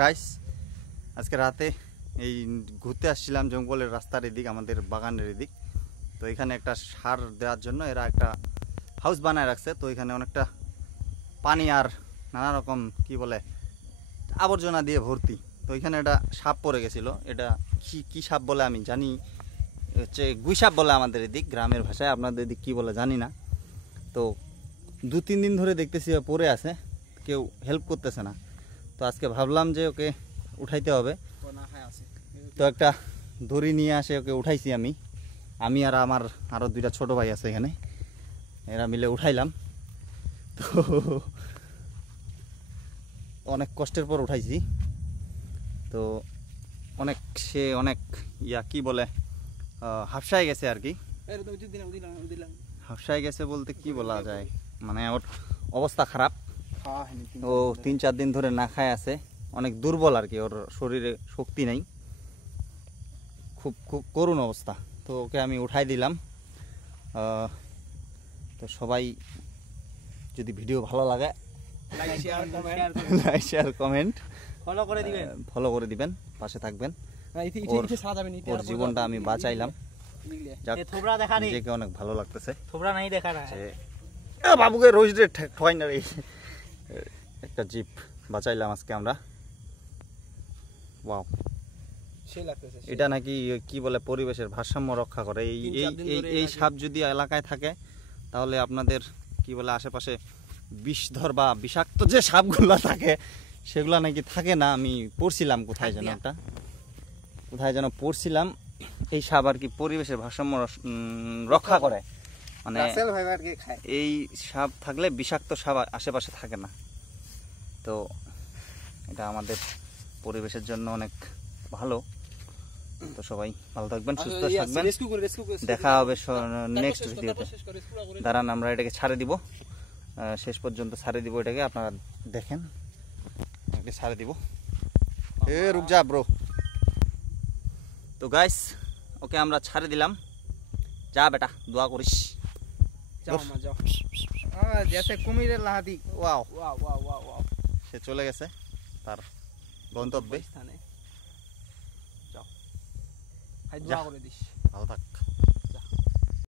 Guys আজকে রাতে এই ঘুরতে আসছিলাম জঙ্গলের রাস্তার এদিক, আমাদের বাগানের এদিক। তো এখানে একটা সার দেওয়ার জন্য এরা একটা হাউস বানায় রাখছে। তো এখানে অনেকটা পানি আর নানা রকম কি বলে আবর্জনা দিয়ে ভর্তি। তো এখানে একটা সাপ পড়ে গেছিলো। এটা কি সাপ বলে আমি জানি, হচ্ছে গুই সাপ বলে আমাদের এদিক গ্রামের ভাষায়, আপনাদের এদিক কী বলে জানি না। তো 2-3 দিন ধরে দেখতেছি পড়ে আছে, কেউ হেল্প করতেছে না। তো আজকে ভাবলাম যে ওকে উঠাইতে হবে। তো একটা দড়ি নিয়ে আসে ওকে উঠাইছি আমি আর আমার আরও 2টা ছোট ভাই আছে এখানে, এরা মিলে উঠাইলাম। তো অনেক কষ্টের পর উঠাইছি। তো অনেক কি বলে হাফসায় গেছে আর কি। হাফসায় গেছে বলতে কি বলা যায়, মানে ওর অবস্থা খারাপ। ও 3-4 দিন ধরে না খায় আছে, অনেক দুর্বল আর কি, ওর শরীরে শক্তি নেই, খুব করুণ অবস্থা। তো ওকে আমি উঠাই দিলাম। তো সবাই যদি ভিডিও ভালো লাগে লাইক শেয়ার কমেন্ট ফলো করে দিবেন, পাশে থাকবেন। ওর জীবনটা আমি বাঁচাইলাম, নিজেকে অনেক ভালো লাগতেছে। বাবুকে রোজ রে ঠকাই না রে, একটা জিপ বাঁচাইলাম আজকে আমরা। ওয়াও, এটা নাকি কি বলে পরিবেশের ভারসাম্য রক্ষা করে। এই সাপ যদি এলাকায় থাকে তাহলে আপনাদের কি বলে আশেপাশে বিষধর বা বিষাক্ত যে সাপগুলো থাকে সেগুলো নাকি থাকে না। আমি পড়ছিলাম কোথায় যেন পড়ছিলাম, এই সাপ আর কি পরিবেশের ভারসাম্য রক্ষা করে। মানে এই সাপ থাকলে বিষাক্ত সাপ আশেপাশে থাকে না। তো এটা আমাদের পরিবেশের জন্য অনেক ভালো। তো সবাই ভালো থাকবেন, সুস্থ থাকবেন, দেখা হবে নেক্সট ভিডিওতে। দাঁড়ান আমরা এটাকে ছাড়ে দিব, শেষ পর্যন্ত ছাড়ে দিব এটাকে, আপনারা দেখেন। এটাকে ছাড়ে দিব, রুক যা ব্রো। তো গাইস ওকে আমরা ছাড়ে দিলাম, যা বেটা দোয়া করিস। সে চলে গেছে তার গন্তব্যে। ভালো থাক।